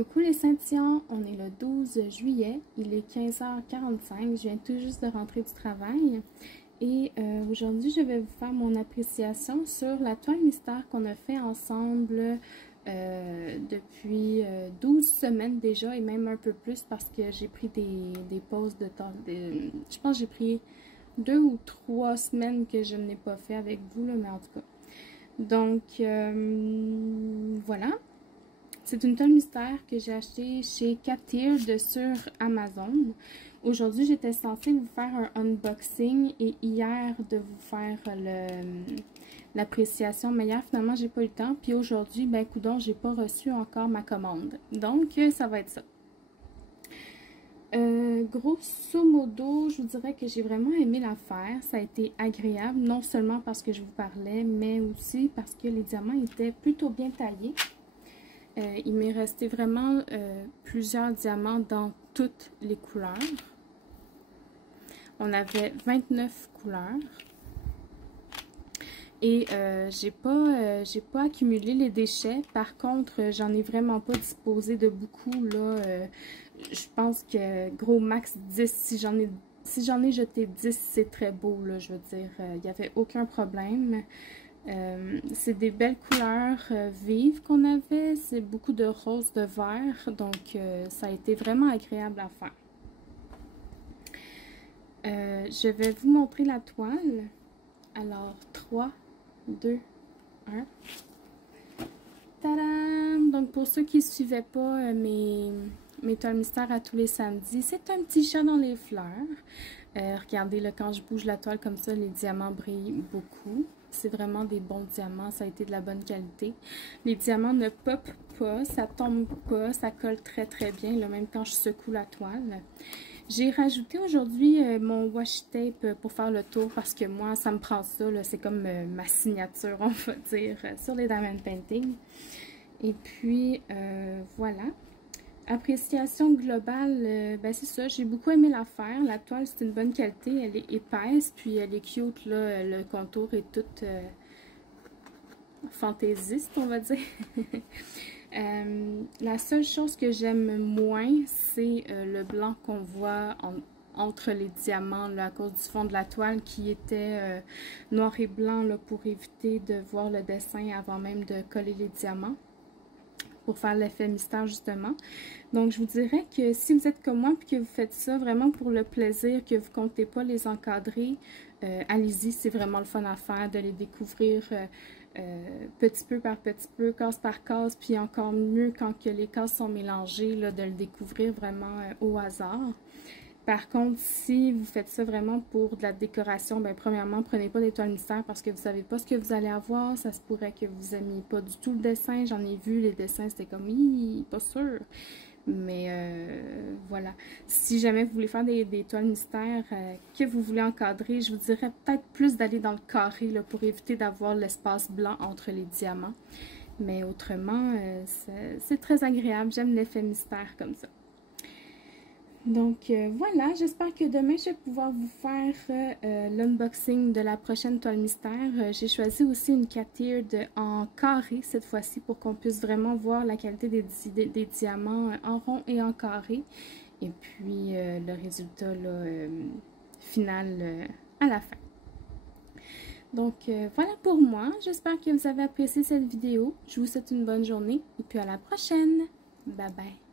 Coucou les scintillants, on est le 12 juillet, il est 15h45, je viens tout juste de rentrer du travail et aujourd'hui je vais vous faire mon appréciation sur la toile mystère qu'on a fait ensemble depuis 12 semaines déjà et même un peu plus parce que j'ai pris des pauses de temps, je pense que j'ai pris 2 ou 3 semaines que je n'ai pas fait avec vous là, mais en tout cas. Donc voilà. C'est une toile mystère que j'ai achetée chez Catird sur Amazon. Aujourd'hui, j'étais censée vous faire un unboxing et hier de vous faire l'appréciation. Mais hier, finalement, j'ai pas eu le temps. Puis aujourd'hui, ben coudonc, j'ai pas reçu encore ma commande. Donc, ça va être ça. Grosso modo, je vous dirais que j'ai vraiment aimé l'affaire. Ça a été agréable, non seulement parce que je vous parlais, mais aussi parce que les diamants étaient plutôt bien taillés. Il m'est resté vraiment plusieurs diamants dans toutes les couleurs. On avait 29 couleurs. Et j'ai pas accumulé les déchets. Par contre, j'en ai vraiment pas disposé de beaucoup. Là, je pense que gros max 10. Si j'en ai jeté 10, c'est très beau. Là, je veux dire, il n'y avait aucun problème. C'est des belles couleurs vives qu'on avait, c'est beaucoup de rose, de vert, donc ça a été vraiment agréable à faire. Je vais vous montrer la toile. Alors 3, 2, 1. Tadam! Donc pour ceux qui ne suivaient pas mes toiles mystères à tous les samedis, c'est un petit chat dans les fleurs. Regardez, là, quand je bouge la toile comme ça, les diamants brillent beaucoup. C'est vraiment des bons diamants, ça a été de la bonne qualité. Les diamants ne popent pas, ça tombe pas, ça colle très très bien, là, même quand je secoue la toile. J'ai rajouté aujourd'hui mon washi tape pour faire le tour parce que moi, ça me prend ça, c'est comme ma signature, on va dire, sur les diamond painting. Et puis, voilà. Appréciation globale, ben c'est ça, j'ai beaucoup aimé l'affaire. La toile, c'est une bonne qualité, elle est épaisse, puis elle est cute, là, le contour est tout fantaisiste, on va dire. La seule chose que j'aime moins, c'est le blanc qu'on voit entre les diamants, là, à cause du fond de la toile qui était noir et blanc, là, pour éviter de voir le dessin avant même de coller les diamants, pour faire l'effet mystère justement. Donc je vous dirais que si vous êtes comme moi et que vous faites ça vraiment pour le plaisir, que vous ne comptez pas les encadrer, allez-y, c'est vraiment le fun à faire, de les découvrir petit peu par petit peu, case par case, puis encore mieux quand que les cases sont mélangées, là, de le découvrir vraiment au hasard. Par contre, si vous faites ça vraiment pour de la décoration, ben premièrement, prenez pas des toiles mystères parce que vous savez pas ce que vous allez avoir. Ça se pourrait que vous aimiez pas du tout le dessin. J'en ai vu, les dessins, c'était comme, pas sûr. Mais voilà. Si jamais vous voulez faire des toiles mystères que vous voulez encadrer, je vous dirais peut-être plus d'aller dans le carré là, pour éviter d'avoir l'espace blanc entre les diamants. Mais autrement, c'est très agréable. J'aime l'effet mystère comme ça. Donc voilà, j'espère que demain je vais pouvoir vous faire l'unboxing de la prochaine toile mystère. J'ai choisi aussi une Catird en carré cette fois-ci pour qu'on puisse vraiment voir la qualité des diamants en rond et en carré. Et puis le résultat là, final à la fin. Donc voilà pour moi, j'espère que vous avez apprécié cette vidéo. Je vous souhaite une bonne journée et puis à la prochaine. Bye bye.